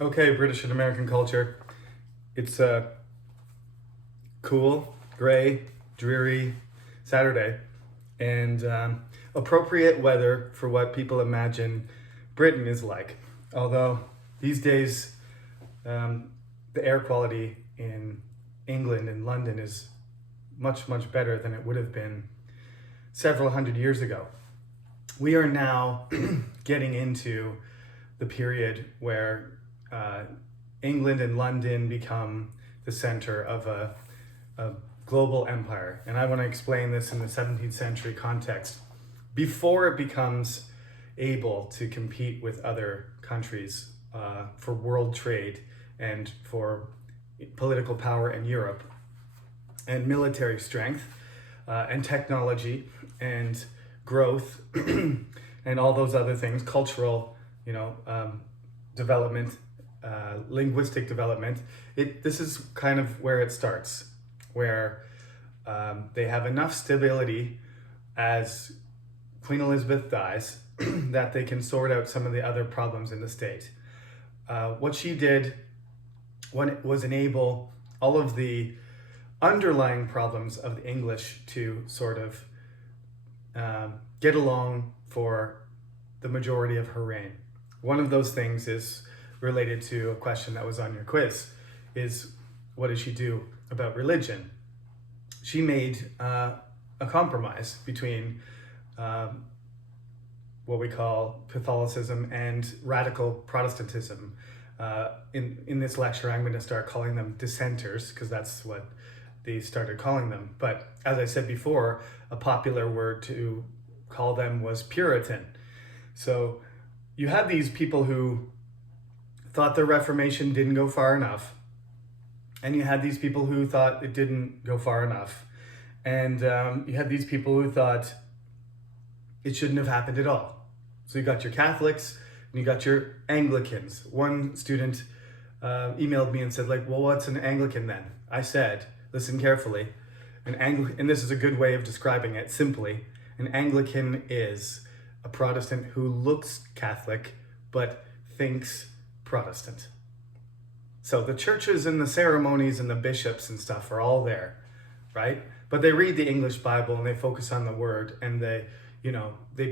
Okay, British and American culture. It's a cool, gray, dreary Saturday, and appropriate weather for what people imagine Britain is like. Although these days, um, the air quality in England and London is much, much better than it would have been several hundred years ago. We are now getting into the period where uh, England and London become the center of a global empire. And I want to explain this in the 17th century context before it becomes able to compete with other countries for world trade and for political power in Europe and military strength and technology and growth and all those other things, cultural, development, linguistic development. This is kind of where it starts, where they have enough stability as Queen Elizabeth dies that they can sort out some of the other problems in the state. What she did was enable all of the underlying problems of the English to sort of get along for the majority of her reign. One of those things is related to a question that was on your quiz, is what did she do about religion? She made a compromise between what we call Catholicism and radical Protestantism. In this lecture, I'm going to start calling them dissenters because that's what they started calling them. But as I said before, a popular word to call them was Puritan. So you had these people who thought the Reformation didn't go far enough, and you had these people who thought it didn't go far enough, and you had these people who thought it shouldn't have happened at all. So you got your Catholics and you got your Anglicans. One student emailed me and said, like, well, what's an Anglican then? I said, listen carefully. And this is a good way of describing it simply. An Anglican is a Protestant who looks Catholic but thinks Protestant. So the churches and the ceremonies and the bishops and stuff are all there, right? But they read the English Bible and they focus on the word, and they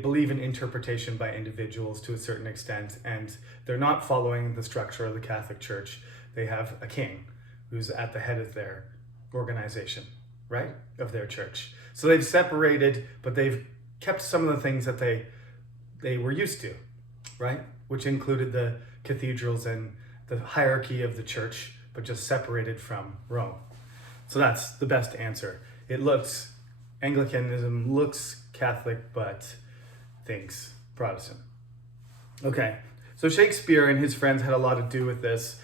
believe in interpretation by individuals to a certain extent, and they're not following the structure of the Catholic Church. They have a king who's at the head of their organization, right? Of their church. So they've separated, but they've kept some of the things that they were used to, right? Which included the cathedrals and the hierarchy of the church, but just separated from Rome. So that's the best answer. Anglicanism looks Catholic, but thinks Protestant. Okay, so Shakespeare and his friends had a lot to do with this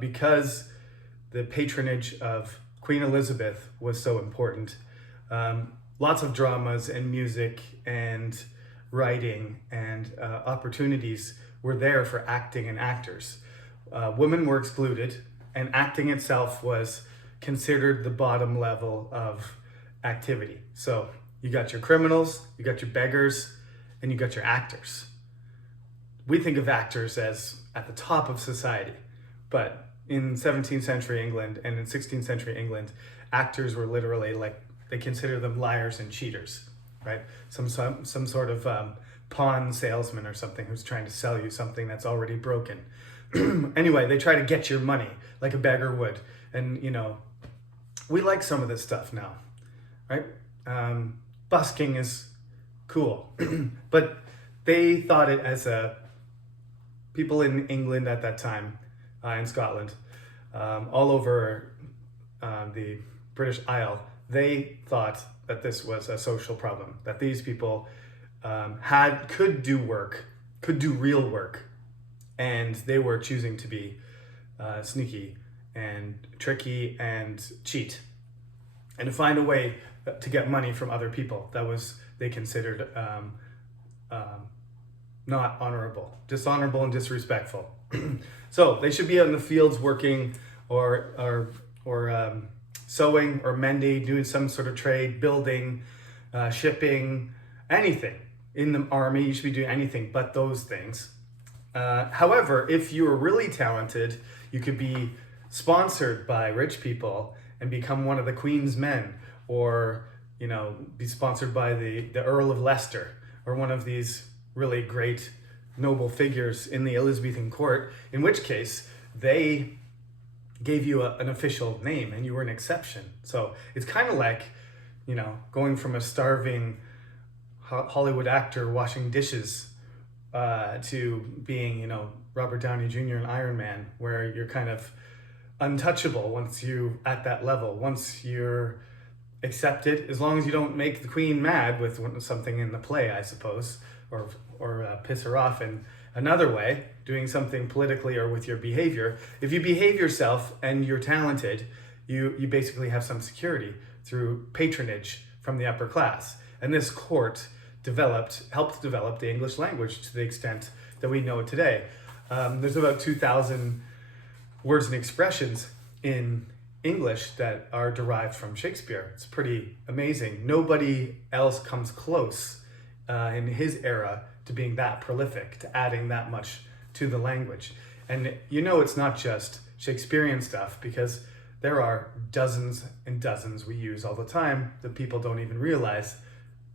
because the patronage of Queen Elizabeth was so important. Lots of dramas and music and writing and opportunities were there for acting and actors. Women were excluded, and acting itself was considered the bottom level of activity. So you got your criminals, you got your beggars, and you got your actors. We think of actors as at the top of society, but in 17th century England and in 16th century England, actors were literally like, they consider them liars and cheaters, right? Some sort of pawn salesman or something who's trying to sell you something that's already broken. Anyway, they try to get your money like a beggar would. And, we like some of this stuff now, right? Busking is cool. But they thought it as people in England at that time, in Scotland, all over the British Isle, they thought that this was a social problem, that these people could do real work, and they were choosing to be sneaky and tricky and cheat and to find a way to get money from other people that they considered not honorable, dishonorable and disrespectful. So they should be out in the fields working or sewing or mending, doing some sort of trade, building, shipping, anything. In the army, you should be doing anything but those things. However, if you were really talented, you could be sponsored by rich people and become one of the Queen's men, or be sponsored by the Earl of Leicester, or one of these really great noble figures in the Elizabethan court, in which case they gave you an official name and you were an exception. So it's kind of like, going from a starving Hollywood actor washing dishes to being, Robert Downey Jr. in Iron Man, where you're kind of untouchable once you at that level. Once you're accepted, as long as you don't make the Queen mad with something in the play, I suppose, or piss her off in another way, doing something politically or with your behavior. If you behave yourself and you're talented, you basically have some security through patronage from the upper class. And this court helped develop the English language to the extent that we know it today. There's about 2,000 words and expressions in English that are derived from Shakespeare. It's pretty amazing. Nobody else comes close in his era to being that prolific, to adding that much to the language. And it's not just Shakespearean stuff, because there are dozens and dozens we use all the time that people don't even realize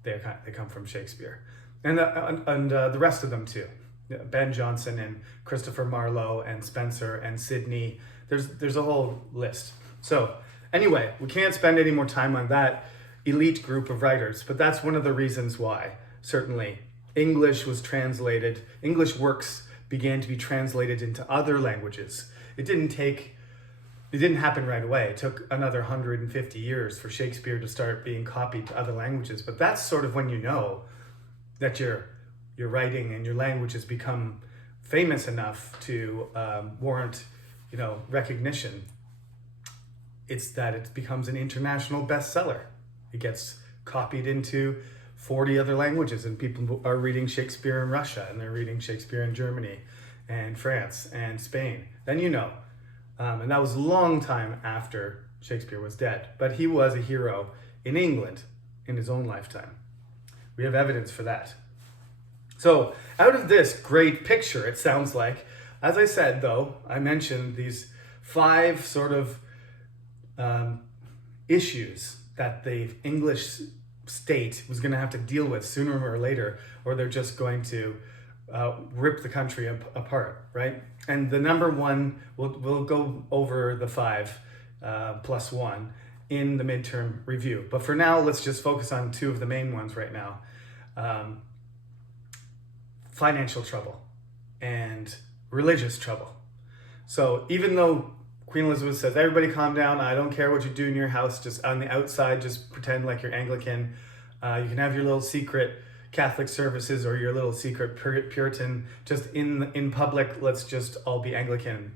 they come from Shakespeare. And the rest of them too. Ben Jonson and Christopher Marlowe and Spenser and Sidney. There's a whole list. So anyway, we can't spend any more time on that elite group of writers, but that's one of the reasons why, certainly, English works began to be translated into other languages. It didn't happen right away. It took another 150 years for Shakespeare to start being copied to other languages. But that's sort of when you know that your writing and your language has become famous enough to warrant, recognition. It's that it becomes an international bestseller. It gets copied into 40 other languages, and people are reading Shakespeare in Russia, and they're reading Shakespeare in Germany and France and Spain. Then and that was a long time after Shakespeare was dead. But he was a hero in England in his own lifetime. We have evidence for that. So out of this great picture, it sounds like, as I said, though, I mentioned these 5 sort of issues that the English state was going to have to deal with sooner or later, or they're just going to rip the country apart, right? And the number one, we'll go over the 5 plus 1 in the midterm review. But for now, let's just focus on 2 of the main ones right now. Financial trouble and religious trouble. So even though Queen Elizabeth says, everybody calm down, I don't care what you do in your house, just on the outside, just pretend like you're Anglican. You can have your little secret Catholic services or your little secret Puritan. Just in public, let's just all be Anglican.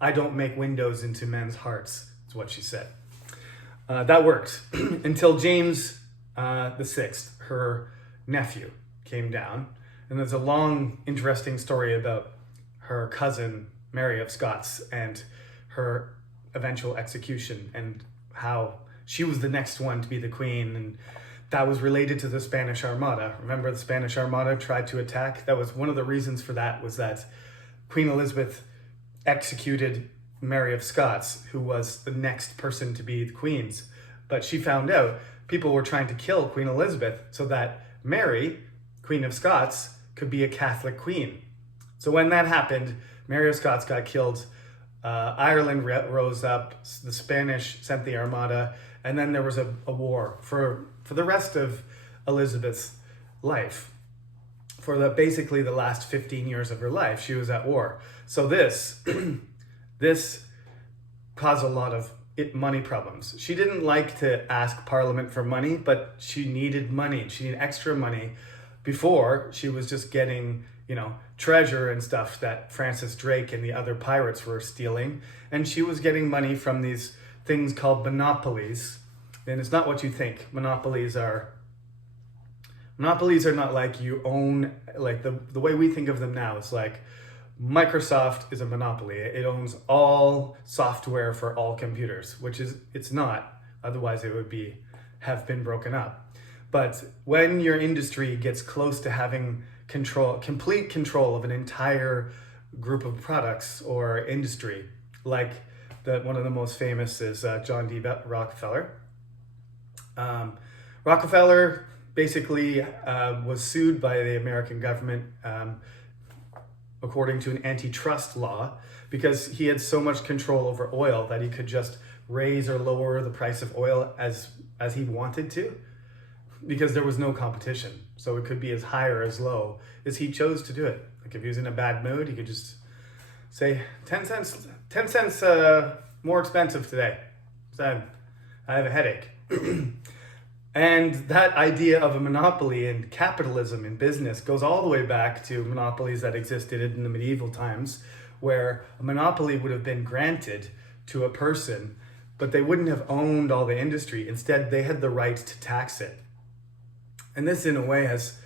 I don't make windows into men's hearts, is what she said. That worked until James VI, her nephew, came down. And there's a long, interesting story about her cousin, Mary of Scots, and her eventual execution, and how she was the next one to be the queen. And that was related to the Spanish Armada. Remember, the Spanish Armada tried to attack? That was one of the reasons for that, was that Queen Elizabeth executed Mary of Scots, who was the next person to be the queen's. But she found out people were trying to kill Queen Elizabeth so that Mary, Queen of Scots, could be a Catholic queen. So when that happened, Mary of Scots got killed. Ireland rose up. The Spanish sent the Armada, and then there was a war for the rest of Elizabeth's life. For basically the last 15 years of her life, she was at war. So this caused a lot of money problems. She didn't like to ask Parliament for money, but she needed money. She needed extra money. Before, she was just getting, treasure and stuff that Francis Drake and the other pirates were stealing. And she was getting money from these things called monopolies. And it's not what you think. Monopolies are not like you own, like the way we think of them now. It's like Microsoft is a monopoly. It owns all software for all computers, it's not. Otherwise it would have been broken up. But when your industry gets close to having complete control of an entire group of products or industry. Like one of the most famous is John D. Rockefeller. Rockefeller basically was sued by the American government according to an antitrust law because he had so much control over oil that he could just raise or lower the price of oil as he wanted to, because there was no competition. So it could be as high or as low as he chose to do it. Like if he was in a bad mood, he could just say 10 cents more expensive today. So I have a headache. And that idea of a monopoly and capitalism in business goes all the way back to monopolies that existed in the medieval times, where a monopoly would have been granted to a person, but they wouldn't have owned all the industry. Instead, they had the right to tax it. And this, in a way, has,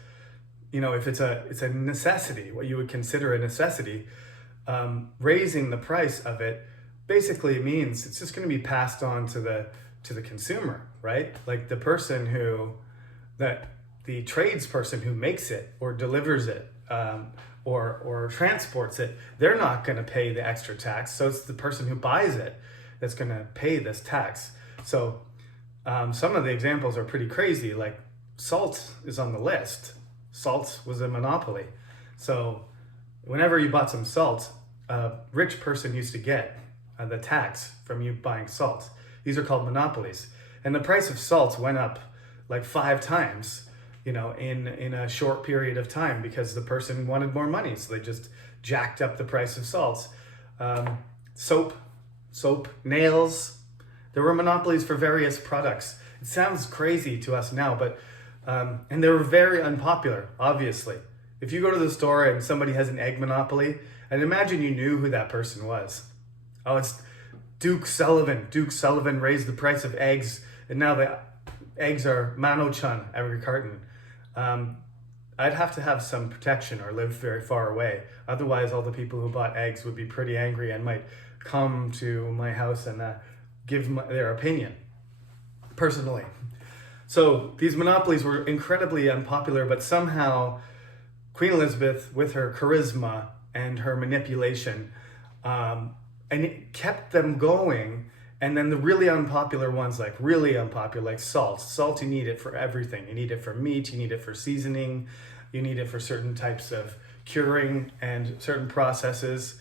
if it's a necessity, what you would consider a necessity, raising the price of it basically means it's just going to be passed on to the consumer, right? Like the tradesperson who makes it or delivers it or transports it, they're not going to pay the extra tax. So it's the person who buys it that's going to pay this tax. So some of the examples are pretty crazy. Like salt is on the list. Salt was a monopoly. So whenever you bought some salt, a rich person used to get the tax from you buying salt. These are called monopolies. And the price of salt went up like 5 times, in a short period of time because the person wanted more money. So they just jacked up the price of salt. Soap, nails. There were monopolies for various products. It sounds crazy to us now, but, and they were very unpopular, obviously. If you go to the store and somebody has an egg monopoly, and imagine you knew who that person was. Oh, it's Duke Sullivan. Duke Sullivan raised the price of eggs, and now the eggs are Mano-chan every carton. I'd have to have some protection or live very far away. Otherwise, all the people who bought eggs would be pretty angry and might come to my house and give their opinion, personally. So these monopolies were incredibly unpopular, but somehow Queen Elizabeth, with her charisma and her manipulation, and it kept them going. And then the really unpopular ones, like salt, you need it for everything. You need it for meat, you need it for seasoning, you need it for certain types of curing and certain processes,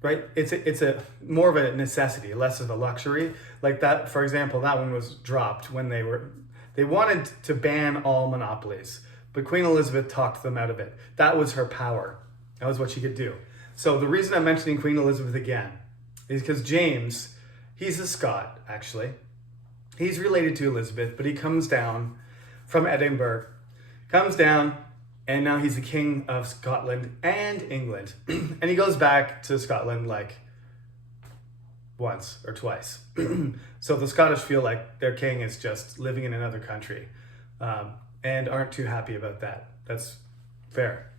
right? It's a more of a necessity, less of a luxury. Like that, for example, that one was dropped when they wanted to ban all monopolies, but Queen Elizabeth talked them out of it. That was her power. That was what she could do. So the reason I'm mentioning Queen Elizabeth again is because James, he's a Scot, actually. He's related to Elizabeth, but he comes down from Edinburgh, and now he's the King of Scotland and England. And he goes back to Scotland like once or twice. So the Scottish feel like their king is just living in another country and aren't too happy about that. That's fair.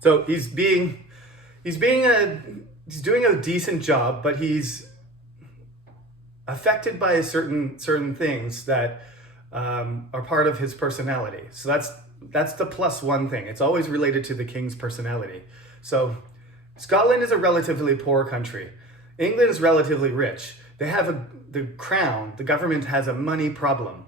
So he's doing a decent job, but he's affected by certain things that are part of his personality. So that's the +1 thing. It's always related to the king's personality. So Scotland is a relatively poor country. England is relatively rich. They have the crown, the government has a money problem.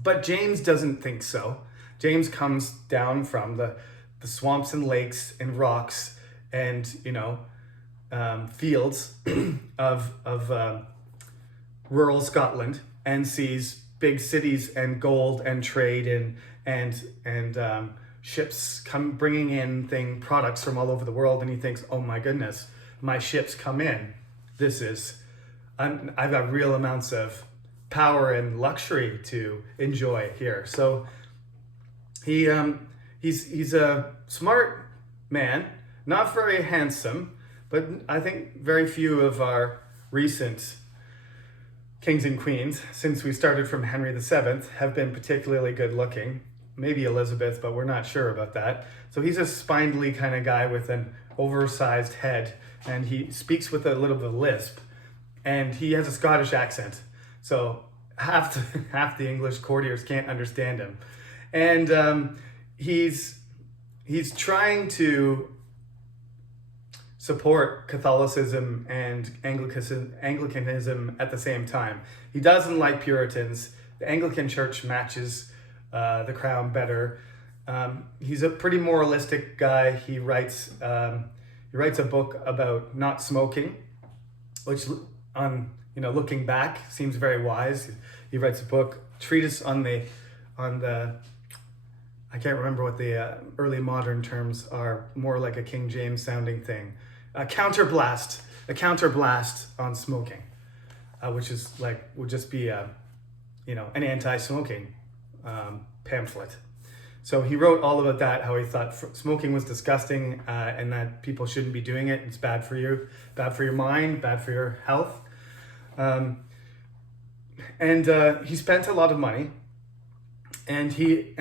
But James doesn't think so. James comes down from the swamps and lakes and rocks and, fields of rural Scotland and sees big cities and gold and trade and ships come bringing in products from all over the world, and he thinks, oh my goodness, my ships come in. I've got real amounts of power and luxury to enjoy here. So he's a smart man, not very handsome, but I think very few of our recent kings and queens, since we started from Henry VII, have been particularly good looking. Maybe Elizabeth, but we're not sure about that. So he's a spindly kind of guy with an oversized head, and he speaks with a little bit of lisp, and he has a Scottish accent. So half the English courtiers can't understand him. And he's he's trying to support Catholicism and Anglicanism at the same time. He doesn't like Puritans. The Anglican Church matches the crown better. He's a pretty moralistic guy. He writes a book about not smoking, which looking back seems very wise. He writes a book, treatise on the I can't remember what the early modern terms are, more like a King James sounding thing. A counterblast on smoking, which is would just be an anti-smoking pamphlet. So he wrote all about that, how he thought smoking was disgusting and that people shouldn't be doing it. It's bad for you, bad for your mind, bad for your health. And he spent a lot of money, and he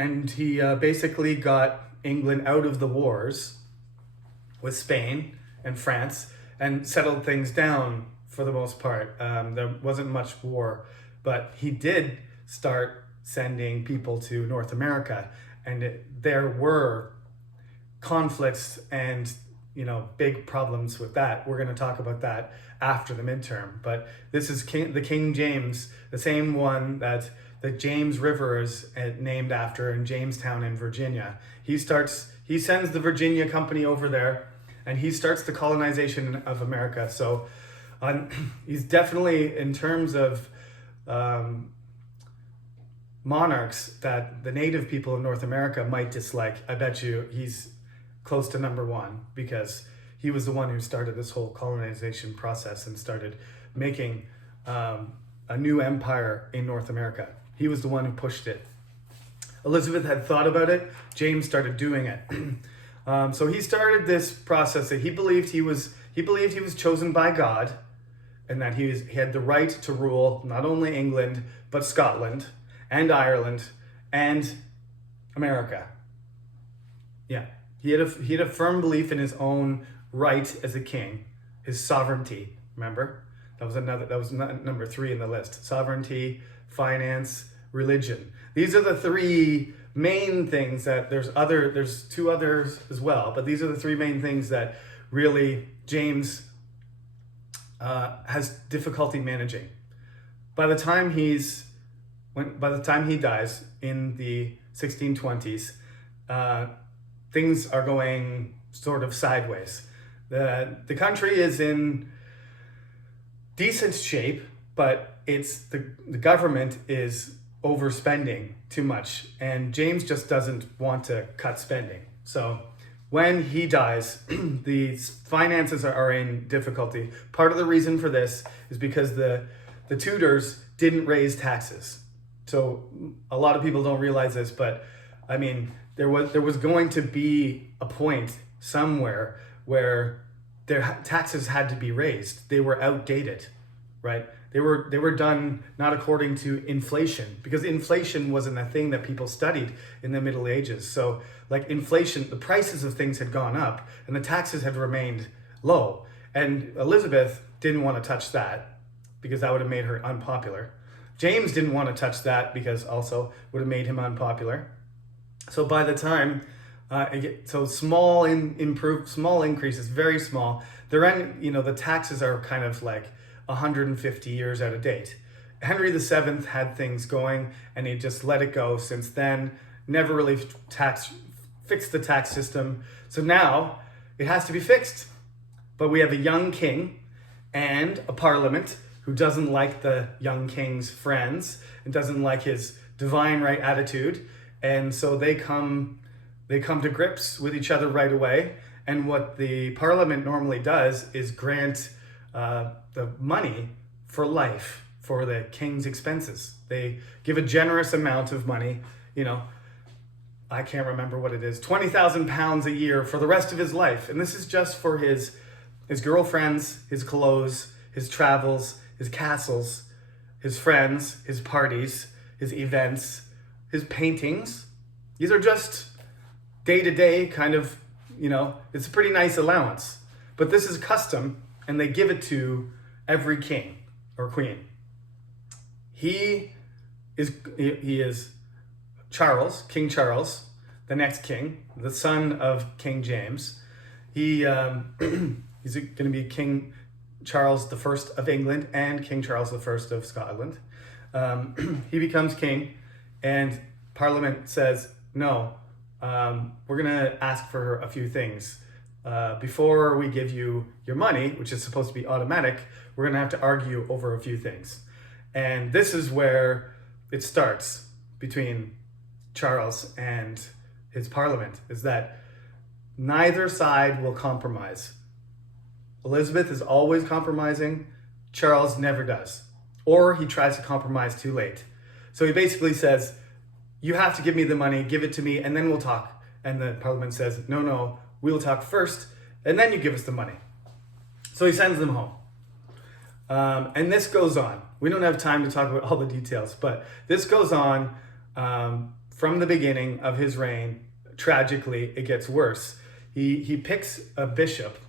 basically got England out of the wars with Spain and France and settled things down for the most part. There wasn't much war, but he did start sending people to North America, and there were conflicts and big problems with that. We're going to talk about that after the midterm, but this is the King James, the same one that the James River is named after in Jamestown in Virginia. He sends the Virginia Company over there, and he starts the colonization of America. So he's definitely, in terms of monarchs that the native people of North America might dislike, I bet you he's close to number one, because he was the one who started this whole colonization process and started making a new empire in North America. He was the one who pushed it. Elizabeth had thought about it. James started doing it. So he started this process that he believed he was chosen by God, and that he had the right to rule not only England but Scotland and Ireland and America. Yeah, he had a firm belief in his own right as a king, his sovereignty. Remember, that was number 3 in the list: sovereignty, finance, religion. These are the 3 main things that there's 2 others as well, but these are the 3 main things that really James has difficulty managing. By the time he dies in the 1620s, things are going sort of sideways. The country is in decent shape, but the government is overspending too much, and James just doesn't want to cut spending. So when he dies, the finances are in difficulty. Part of the reason for this is because the Tudors didn't raise taxes. So a lot of people don't realize this, but I mean, there was going to be a point somewhere where their taxes had to be raised. They were outdated, right? They were done not according to inflation, because inflation wasn't a thing that people studied in the Middle Ages. So like inflation, the prices of things had gone up and the taxes had remained low. And Elizabeth didn't want to touch that because that would have made her unpopular. James didn't want to touch that because also would have made him unpopular. So by the time, small increases, very small. The taxes are kind of like 150 years out of date. Henry VII had things going, and he just let it go since then. Never really fixed the tax system. So now it has to be fixed. But we have a young king and a parliament who doesn't like the young king's friends and doesn't like his divine right attitude. And so they come to grips with each other right away. And what the parliament normally does is grant the money for life for the king's expenses. They give a generous amount of money, I can't remember what it is, £20,000 a year for the rest of his life. And this is just for his girlfriends, his clothes, his travels, his castles, his friends, his parties, his events, his paintings. These are just day-to-day kind of, it's a pretty nice allowance. But this is custom, and they give it to every king or queen. He is Charles, King Charles, the next king, the son of King James. He's going to be King Charles I of England and King Charles I of Scotland. He becomes king, and Parliament says, no, we're going to ask for a few things. Before we give you your money, which is supposed to be automatic, we're going to have to argue over a few things. And this is where it starts between Charles and his Parliament, is that neither side will compromise. Elizabeth is always compromising. Charles never does. Or he tries to compromise too late. So he basically says, you have to give me the money, give it to me, and then we'll talk. And the Parliament says, no, we'll talk first, and then you give us the money. So he sends them home. And this goes on. We don't have time to talk about all the details, but this goes on from the beginning of his reign. Tragically, it gets worse. He picks a bishop,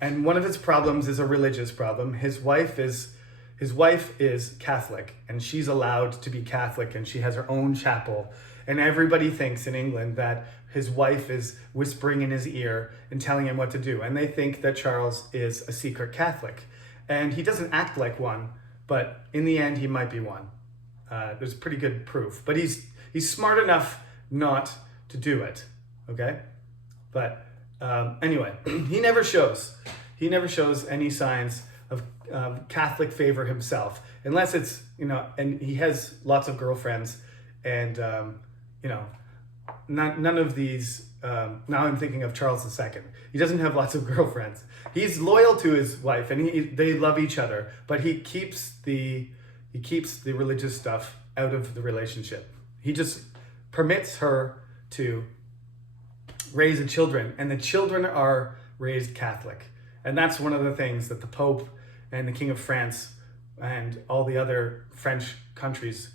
and one of his problems is a religious problem. His wife is Catholic, and she's allowed to be Catholic, and she has her own chapel. And everybody thinks in England that his wife is whispering in his ear and telling him what to do. And they think that Charles is a secret Catholic. And he doesn't act like one, but in the end, he might be one. There's pretty good proof. But he's smart enough not to do it, okay? But anyway, he never shows any signs of Catholic favor himself, unless it's, and he has lots of girlfriends, and, none of these, now I'm thinking of Charles II. He doesn't have lots of girlfriends. He's loyal to his wife, and they love each other, but he keeps the religious stuff out of the relationship. He just permits her to raise the children, and the children are raised Catholic. And that's one of the things that the Pope and the King of France and all the other French countries,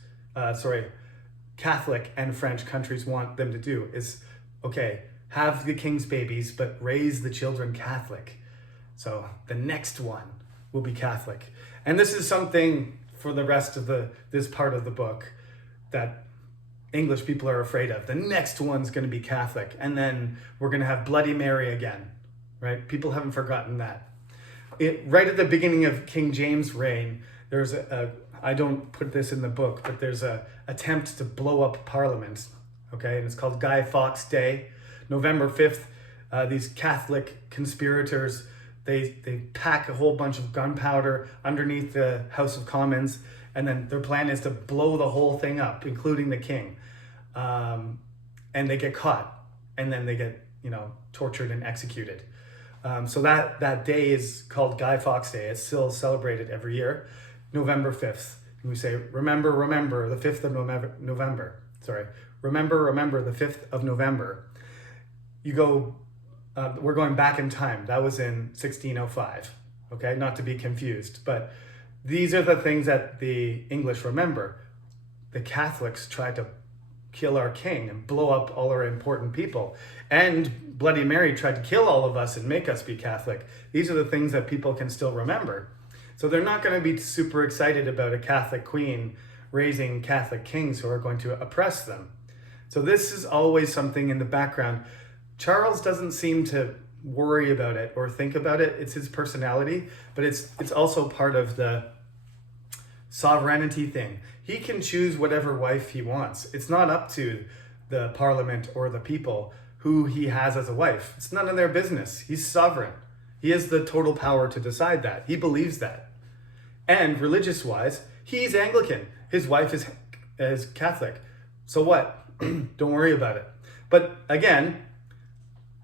Catholic and French countries want them to do is, okay, have the king's babies, but raise the children Catholic. So the next one will be Catholic. And this is something for the rest of this part of the book that English people are afraid of. The next one's going to be Catholic. And then we're going to have Bloody Mary again, right? People haven't forgotten that. Right at the beginning of King James' reign, there's I don't put this in the book, but there's a attempt to blow up Parliament, okay? And it's called Guy Fawkes Day. November 5th, these Catholic conspirators, they pack a whole bunch of gunpowder underneath the House of Commons, and then their plan is to blow the whole thing up, including the king. And they get caught, and then they get, tortured and executed. So that day is called Guy Fawkes Day. It's still celebrated every year, November 5th. And we say, remember the 5th of November. Sorry, remember the 5th of November. You go, we're going back in time. That was in 1605, okay? Not to be confused, but these are the things that the English remember. The Catholics tried to kill our king and blow up all our important people. And Bloody Mary tried to kill all of us and make us be Catholic. These are the things that people can still remember. So they're not going to be super excited about a Catholic queen raising Catholic kings who are going to oppress them. So this is always something in the background. Charles doesn't seem to worry about it or think about it. It's his personality, but it's also part of the sovereignty thing. He can choose whatever wife he wants. It's not up to the Parliament or the people who he has as a wife. It's none of their business. He's sovereign. He has the total power to decide that. He believes that. And religious-wise, he's Anglican. His wife is Catholic. So what? Don't worry about it. But again,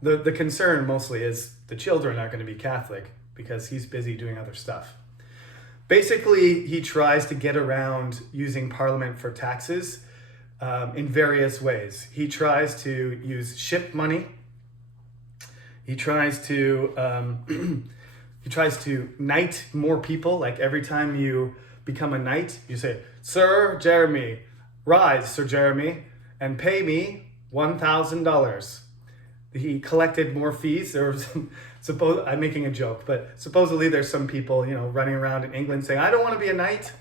the concern mostly is the children aren't going to be Catholic because he's busy doing other stuff. Basically, he tries to get around using Parliament for taxes in various ways. He tries to use ship money. He tries to knight more people. Like every time you become a knight, you say, "Sir Jeremy, rise, Sir Jeremy, and pay me $1,000." He collected more fees. There was I'm making a joke, but supposedly there's some people, running around in England saying, "I don't want to be a knight."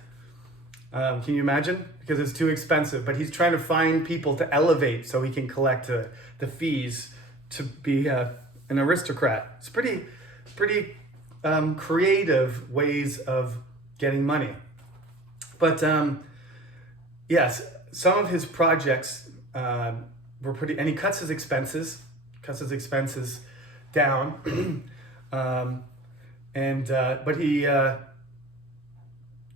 Can you imagine? Because it's too expensive. But he's trying to find people to elevate so he can collect the fees to be an aristocrat. It's pretty creative ways of getting money. But yes, some of his projects were pretty, and he cuts his expenses down, but he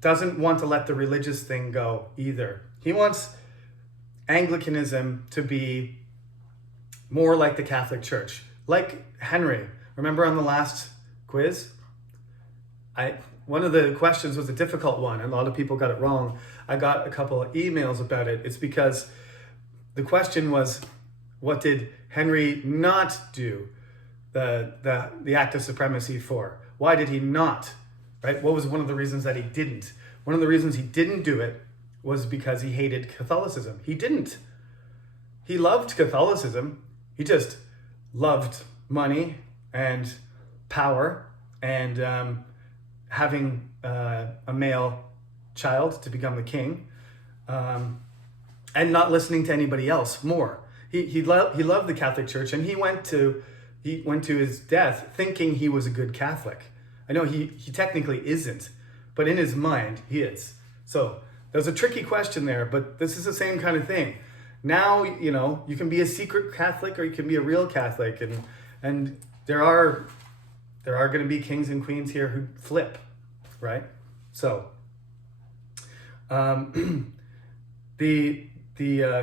doesn't want to let the religious thing go either. He wants Anglicanism to be more like the Catholic Church, like Henry. Remember on the last quiz? One of the questions was a difficult one, and a lot of people got it wrong. I got a couple of emails about it. It's because the question was, what did Henry not do the act of supremacy for? Why did he not? Right? What was one of the reasons that he didn't? One of the reasons he didn't do it was because he hated Catholicism. He didn't. He loved Catholicism. He just loved money and power and having a male child to become the king, and not listening to anybody else more. He loved the Catholic Church, and he went to his death thinking he was a good Catholic. I know he technically isn't, but in his mind he is. So there's a tricky question there, but this is the same kind of thing. Now, you can be a secret Catholic or you can be a real Catholic, and there are going to be kings and queens here who flip, right? So the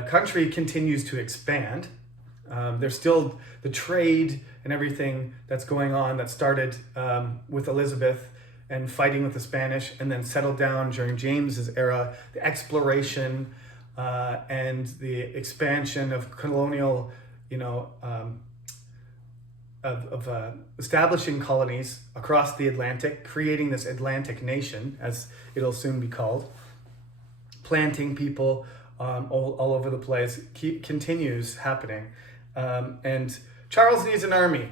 country continues to expand. There's still the trade and everything that's going on that started with Elizabeth and fighting with the Spanish, and then settled down during James's era. The exploration and the expansion of colonial, of establishing colonies across the Atlantic, creating this Atlantic nation, as it'll soon be called, planting people all over the place, continues happening. And Charles needs an army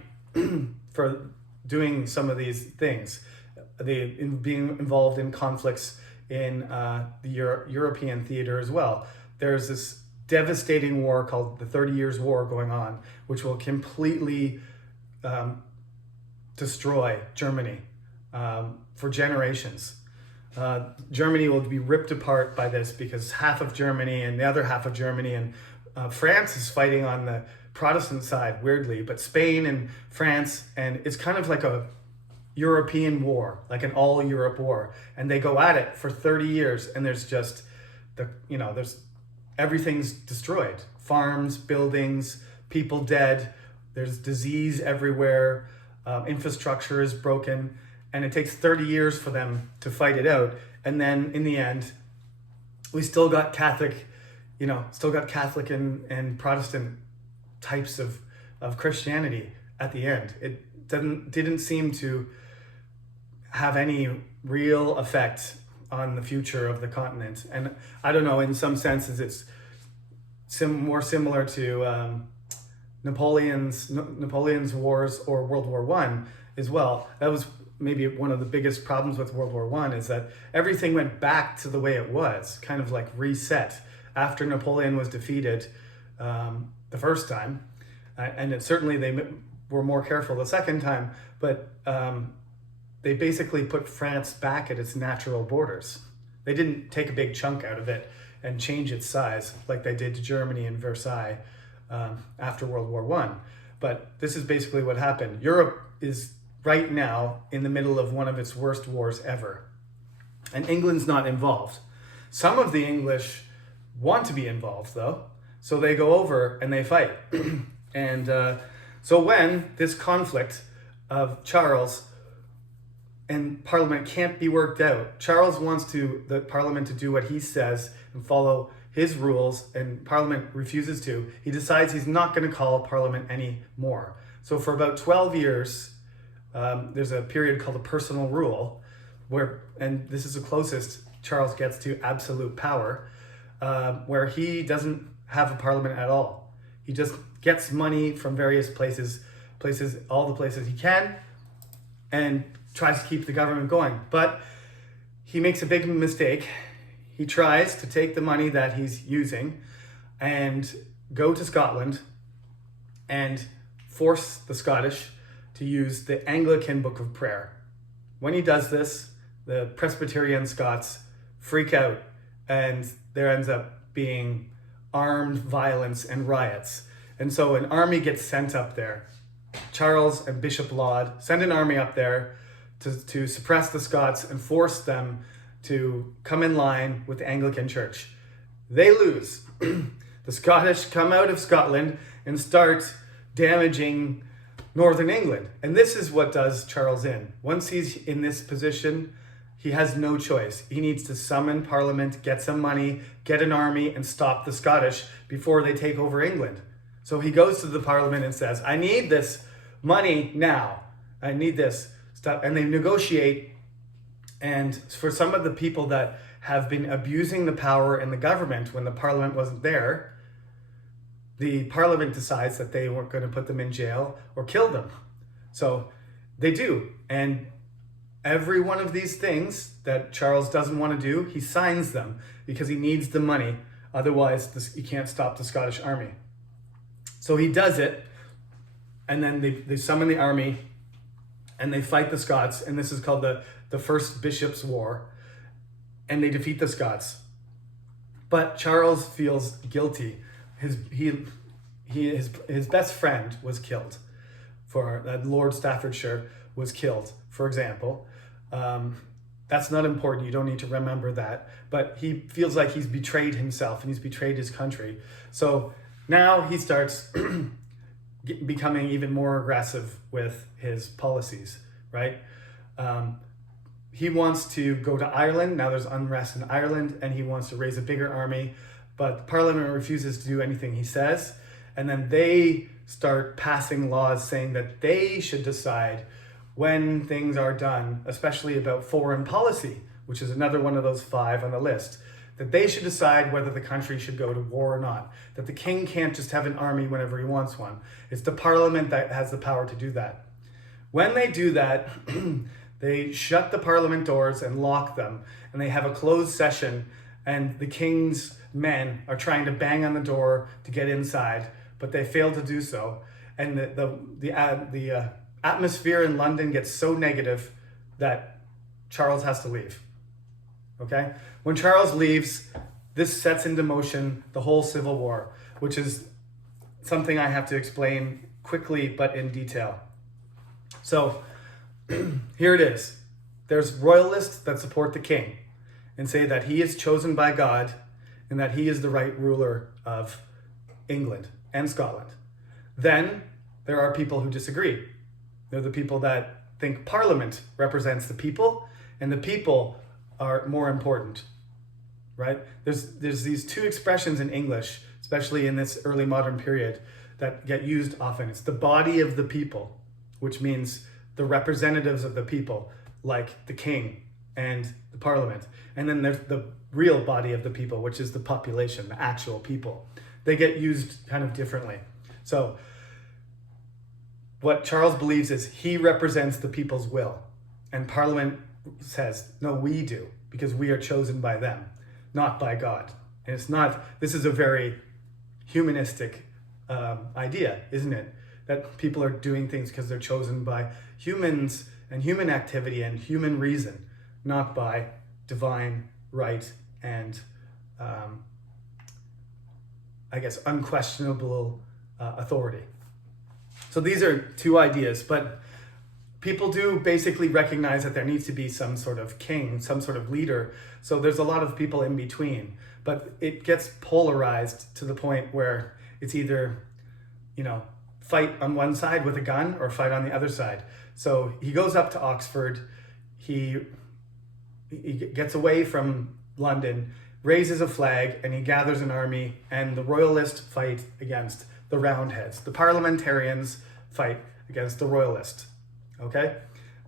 for doing some of these things. Being involved in conflicts in the European theater as well. There's this devastating war called the 30 Years' War going on, which will completely destroy Germany for generations. Germany will be ripped apart by this because half of Germany and the other half of Germany, and France is fighting on the Protestant side, weirdly, but Spain and France, and it's kind of like a European war, like an all Europe war, and they go at it for 30 years, and there's just there's everything's destroyed, farms, buildings, people dead, there's disease everywhere, infrastructure is broken, and it takes 30 years for them to fight it out. And then in the end, we still got Catholic and Protestant types of Christianity at the end. It didn't seem to have any real effect on the future of the continent. And I don't know, in some senses it's more similar to Napoleon's wars or World War I as well. That was maybe one of the biggest problems with World War I, is that everything went back to the way it was, kind of like reset after Napoleon was defeated the first time. And certainly they were more careful the second time, but they basically put France back at its natural borders. They didn't take a big chunk out of it and change its size like they did to Germany and Versailles after World War I. But this is basically what happened. Europe is right now in the middle of one of its worst wars ever. And England's not involved. Some of the English want to be involved, though, so they go over and they fight. And so when this conflict of Charles and Parliament can't be worked out, Charles wants the Parliament to do what he says and follow his rules, and Parliament refuses to. He decides he's not going to call Parliament anymore. So for about 12 years, there's a period called the personal rule, and this is the closest Charles gets to absolute power, where he doesn't have a parliament at all. He just gets money from various places, all the places he can, and tries to keep the government going. But he makes a big mistake. he tries to take the money that he's using and go to Scotland and force the Scottish to use the Anglican Book of Prayer. When he does this, the Presbyterian Scots freak out, and there ends up being armed violence and riots. And so an army gets sent up there. Charles and Bishop Laud send an army up there to suppress the Scots and force them to come in line with the Anglican Church. They lose. The Scottish come out of Scotland and start damaging Northern England. And this is what does Charles in. Once he's in this position, he has no choice. He needs to summon Parliament, get some money, get an army, and stop the Scottish before they take over England. So he goes to the Parliament and says, I need this money now. I need this stuff. And they negotiate. And for some of the people that have been abusing the power in the government when the Parliament wasn't there, the Parliament decides that they weren't going to put them in jail or kill them. So they do. And every one of these things that Charles doesn't want to do, he signs them because he needs the money. Otherwise, he can't stop the Scottish army. So he does it, and then they summon the army, and they fight the Scots, and this is called the First Bishops' War, and they defeat the Scots. But Charles feels guilty. His best friend was killed. Lord Staffordshire was killed, for example. That's not important. You don't need to remember that. But he feels like he's betrayed himself and he's betrayed his country. So now he starts becoming even more aggressive with his policies, right? He wants to go to Ireland. Now there's unrest in Ireland, and he wants to raise a bigger army. But Parliament refuses to do anything he says. And then they start passing laws saying that they should decide when things are done, especially about foreign policy, which is another one of those 5 on the list, that they should decide whether the country should go to war or not, that the king can't just have an army whenever he wants one. It's the Parliament that has the power to do that. When they do that, they shut the Parliament doors and lock them, and they have a closed session, and the king's men are trying to bang on the door to get inside, but they fail to do so. And the atmosphere in London gets so negative that Charles has to leave. Okay? When Charles leaves, this sets into motion the whole Civil War, which is something I have to explain quickly but in detail. So here it is. There's royalists that support the king and say that he is chosen by God and that he is the right ruler of England and Scotland. Then there are people who disagree. They're the people that think Parliament represents the people and the people are more important, right? There's these 2 expressions in English, especially in this early modern period, that get used often. It's the body of the people, which means the representatives of the people, like the king and the Parliament. And then there's the real body of the people, which is the population, the actual people. They get used kind of differently. So what Charles believes is he represents the people's will. And Parliament says, no, we do, because we are chosen by them, not by God. And this is a very humanistic idea, isn't it? That people are doing things because they're chosen by humans and human activity and human reason, not by divine right and, unquestionable authority. So these are 2 ideas, but people do basically recognize that there needs to be some sort of king, some sort of leader. So there's a lot of people in between, but it gets polarized to the point where it's either, fight on one side with a gun or fight on the other side. So he goes up to Oxford, he gets away from London, raises a flag, and he gathers an army, and the royalists fight against the Roundheads. The parliamentarians fight against the royalists. Okay?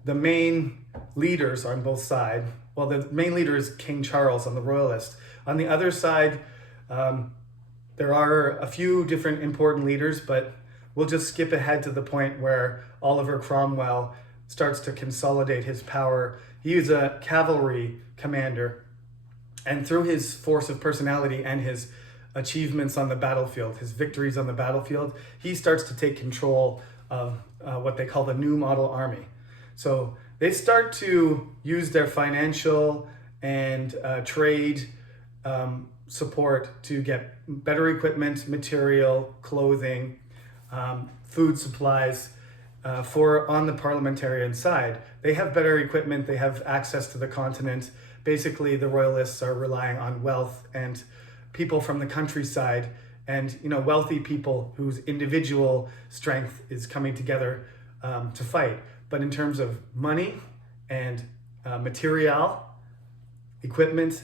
The main leaders on both sides, well, the main leader is King Charles on the royalist. On the other side, there are a few different important leaders, but we'll just skip ahead to the point where Oliver Cromwell starts to consolidate his power. He was a cavalry commander, And through his force of personality and his achievements on the battlefield, his victories on the battlefield, he starts to take control of what they call the New Model Army. So they start to use their financial and trade support to get better equipment, material, clothing, food supplies for on the parliamentarian side. They have better equipment, they have access to the continent. Basically, the royalists are relying on wealth and people from the countryside and wealthy people whose individual strength is coming together to fight. But in terms of money and material, equipment,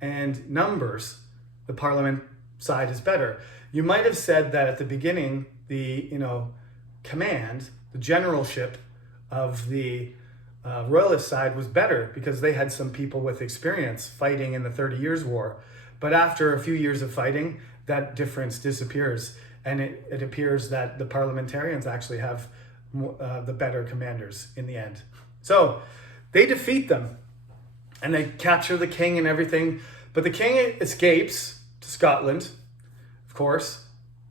and numbers, the parliament side is better. You might have said that at the beginning, the command, the generalship of the royalist side was better because they had some people with experience fighting in the 30 Years' War. But after a few years of fighting, that difference disappears, and it appears that the parliamentarians actually have the better commanders in the end. So they defeat them, and they capture the king and everything. But the king escapes to Scotland, of course,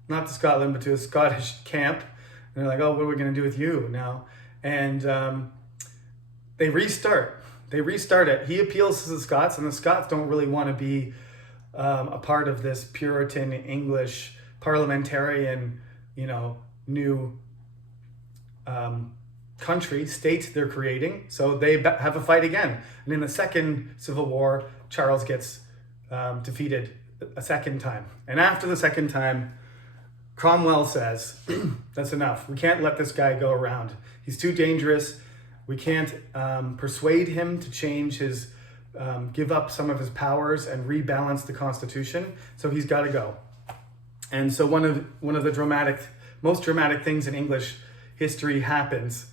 not to Scotland, but to a Scottish camp. And they're like, oh, what are we going to do with you now? And they restart. They restart it. He appeals to the Scots, and the Scots don't really want to be a part of this Puritan English parliamentarian, new country, state they're creating. So they have a fight again. And in the Second Civil War, Charles gets defeated a second time. And after the second time, Cromwell says, that's enough. We can't let this guy go around. He's too dangerous. We can't persuade him to change his, give up some of his powers and rebalance the Constitution. So he's got to go. And so one of the most dramatic things in English history happens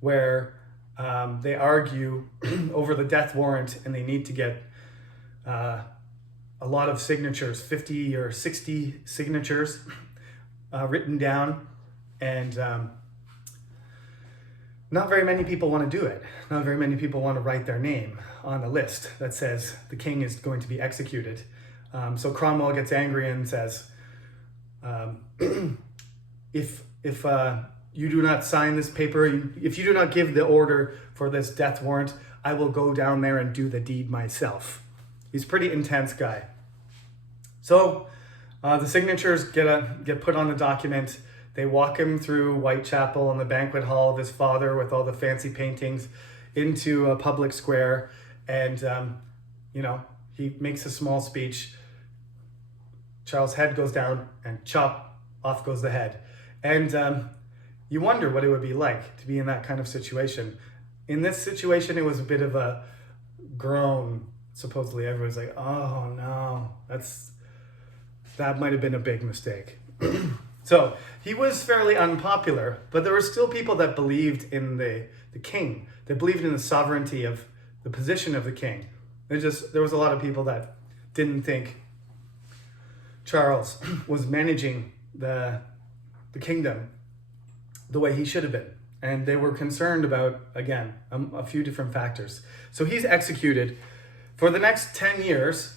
where they argue over the death warrant, and they need to get a lot of signatures, 50 or 60 signatures written down, and not very many people want to do it. Not very many people want to write their name on the list that says the king is going to be executed. So Cromwell gets angry and says, if you do not sign this paper, if you do not give the order for this death warrant, I will go down there and do the deed myself. He's a pretty intense guy. So the signatures get put on the document. They walk him through Whitechapel and the banquet hall of his father with all the fancy paintings into a public square. And, he makes a small speech. Charles' head goes down and chop, off goes the head. And you wonder what it would be like to be in that kind of situation. In this situation, it was a bit of a groan. Supposedly everyone's like, oh no, that might have been a big mistake. So he was fairly unpopular, but there were still people that believed in the king. They believed in the sovereignty of the position of the king. There was a lot of people that didn't think Charles was managing the kingdom the way he should have been. And they were concerned about, again, a few different factors. So he's executed. For the next 10 years,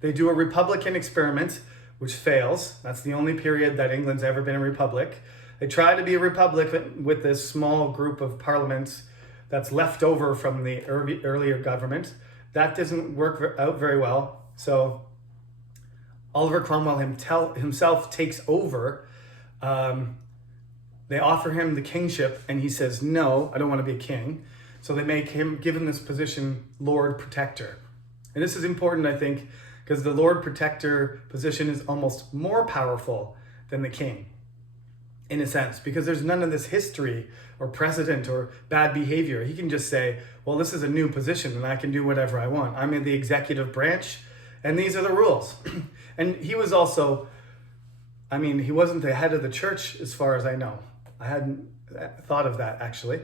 they do a Republican experiment, which fails. That's the only period that England's ever been a republic. They try to be a republic with this small group of parliaments that's left over from the earlier government. That doesn't work out very well. So Oliver Cromwell himself takes over. They offer him the kingship, and he says, no, I don't want to be a king. So they give him this position, Lord Protector. And this is important, I think, because the Lord Protector position is almost more powerful than the king, in a sense, because there's none of this history or precedent or bad behavior. He can just say, well, this is a new position and I can do whatever I want. I'm in the executive branch and these are the rules. And he was also, he wasn't the head of the church as far as I know. I hadn't thought of that, actually.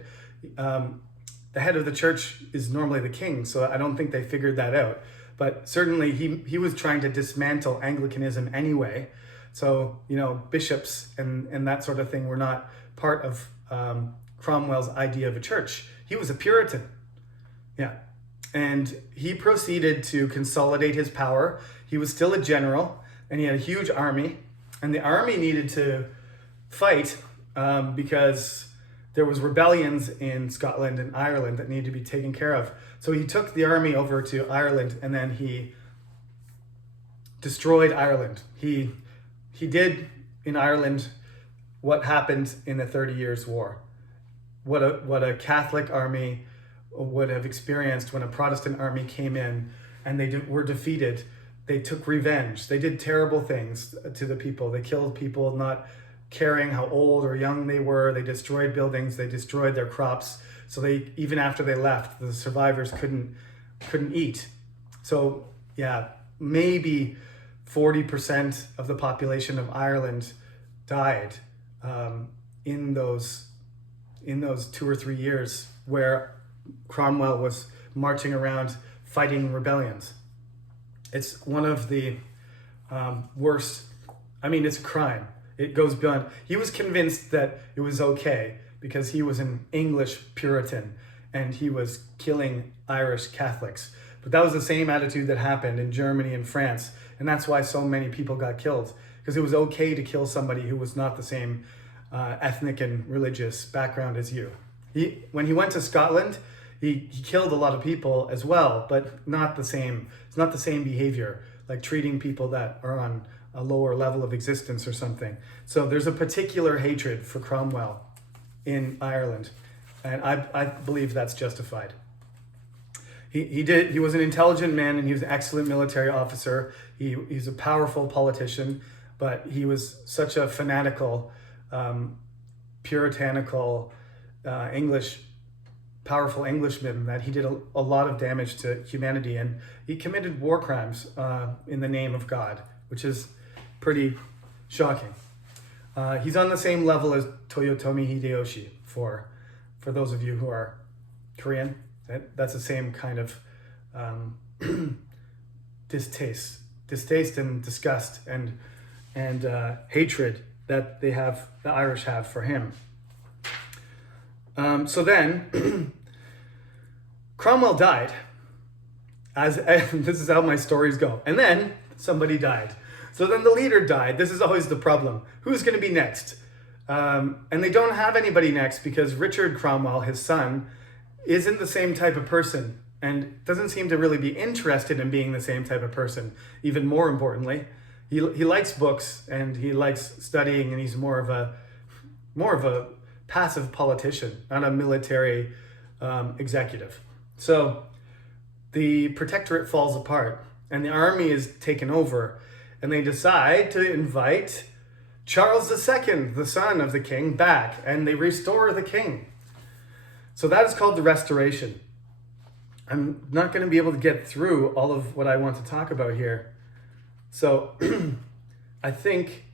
The head of the church is normally the king, so I don't think they figured that out. But certainly he was trying to dismantle Anglicanism anyway. So, bishops and that sort of thing were not part of Cromwell's idea of a church. He was a Puritan. Yeah. And he proceeded to consolidate his power. He was still a general, and he had a huge army. And the army needed to fight because there was rebellions in Scotland and Ireland that needed to be taken care of. So he took the army over to Ireland, and then he destroyed Ireland. He did in Ireland what happened in the 30 Years' War. What a Catholic army would have experienced when a Protestant army came in and they were defeated. They took revenge. They did terrible things to the people. They killed people not caring how old or young they were. They destroyed buildings. They destroyed their crops. So they, even after they left, the survivors couldn't eat. So yeah, maybe 40% of the population of Ireland died in those 2 or 3 years where Cromwell was marching around fighting rebellions. It's one of the worst. I mean, it's a crime. It goes beyond. He was convinced that it was okay because he was an English Puritan and he was killing Irish Catholics. But that was the same attitude that happened in Germany and France. And that's why so many people got killed, because it was okay to kill somebody who was not the same ethnic and religious background as you. When he went to Scotland, he killed a lot of people as well, but not the same. It's not the same behavior, like treating people that are on a lower level of existence or something. So there's a particular hatred for Cromwell in Ireland, and I believe that's justified. He was an intelligent man, and he was an excellent military officer. He's a powerful politician, but he was such a fanatical, puritanical, powerful Englishman that he did a lot of damage to humanity, and he committed war crimes in the name of God, which is pretty shocking. He's on the same level as Toyotomi Hideyoshi, for those of you who are Korean. That's the same kind of distaste and disgust and hatred that the Irish have for him. So then, Cromwell died. This is how my stories go. And then somebody died. So then the leader died. This is always the problem. Who's going to be next? And they don't have anybody next because Richard Cromwell, his son, isn't the same type of person and doesn't seem to really be interested in being the same type of person. Even more importantly, he likes books and he likes studying, and he's more of a passive politician, not a military executive. So the protectorate falls apart and the army is taken over, and they decide to invite Charles II, the son of the king, back, and they restore the king. So that is called the Restoration. I'm not going to be able to get through all of what I want to talk about here. So I think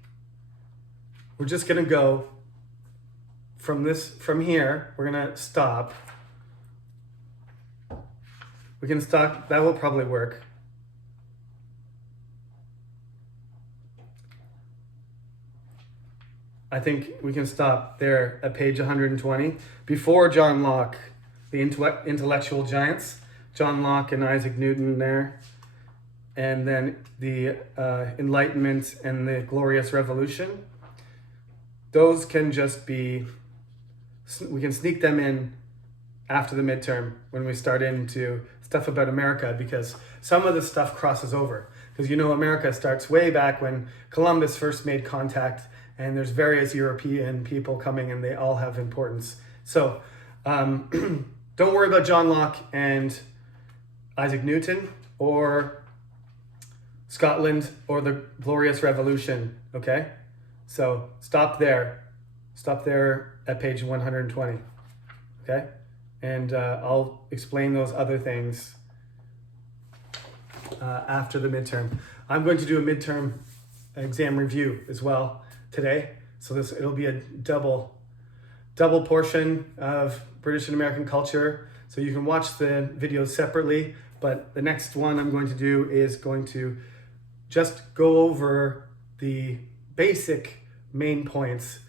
we're just going to go from here. We're going to stop. We can stop. That will probably work. I think we can stop there at page 120. Before John Locke, the intellectual giants, John Locke and Isaac Newton there, and then the Enlightenment and the Glorious Revolution. Those can just be, we can sneak them in after the midterm when we start into stuff about America, because some of the stuff crosses over. Because America starts way back when Columbus first made contact, and there's various European people coming, and they all have importance. So don't worry about John Locke and Isaac Newton or Scotland or the Glorious Revolution, okay? So stop there. Stop there at page 120, okay? And I'll explain those other things after the midterm. I'm going to do a midterm exam review as well today, so it'll be a double portion of British and American culture, so you can watch the videos separately, but the next one I'm going to do is going to just go over the basic main points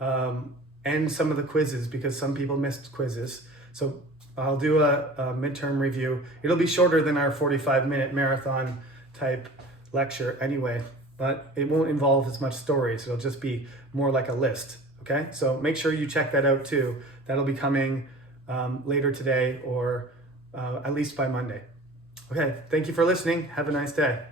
and some of the quizzes, because some people missed quizzes. So I'll do a midterm review. It'll be shorter than our 45-minute marathon type lecture anyway, but it won't involve as much stories. It'll just be more like a list, okay? So make sure you check that out too. That'll be coming later today or at least by Monday. Okay, thank you for listening. Have a nice day.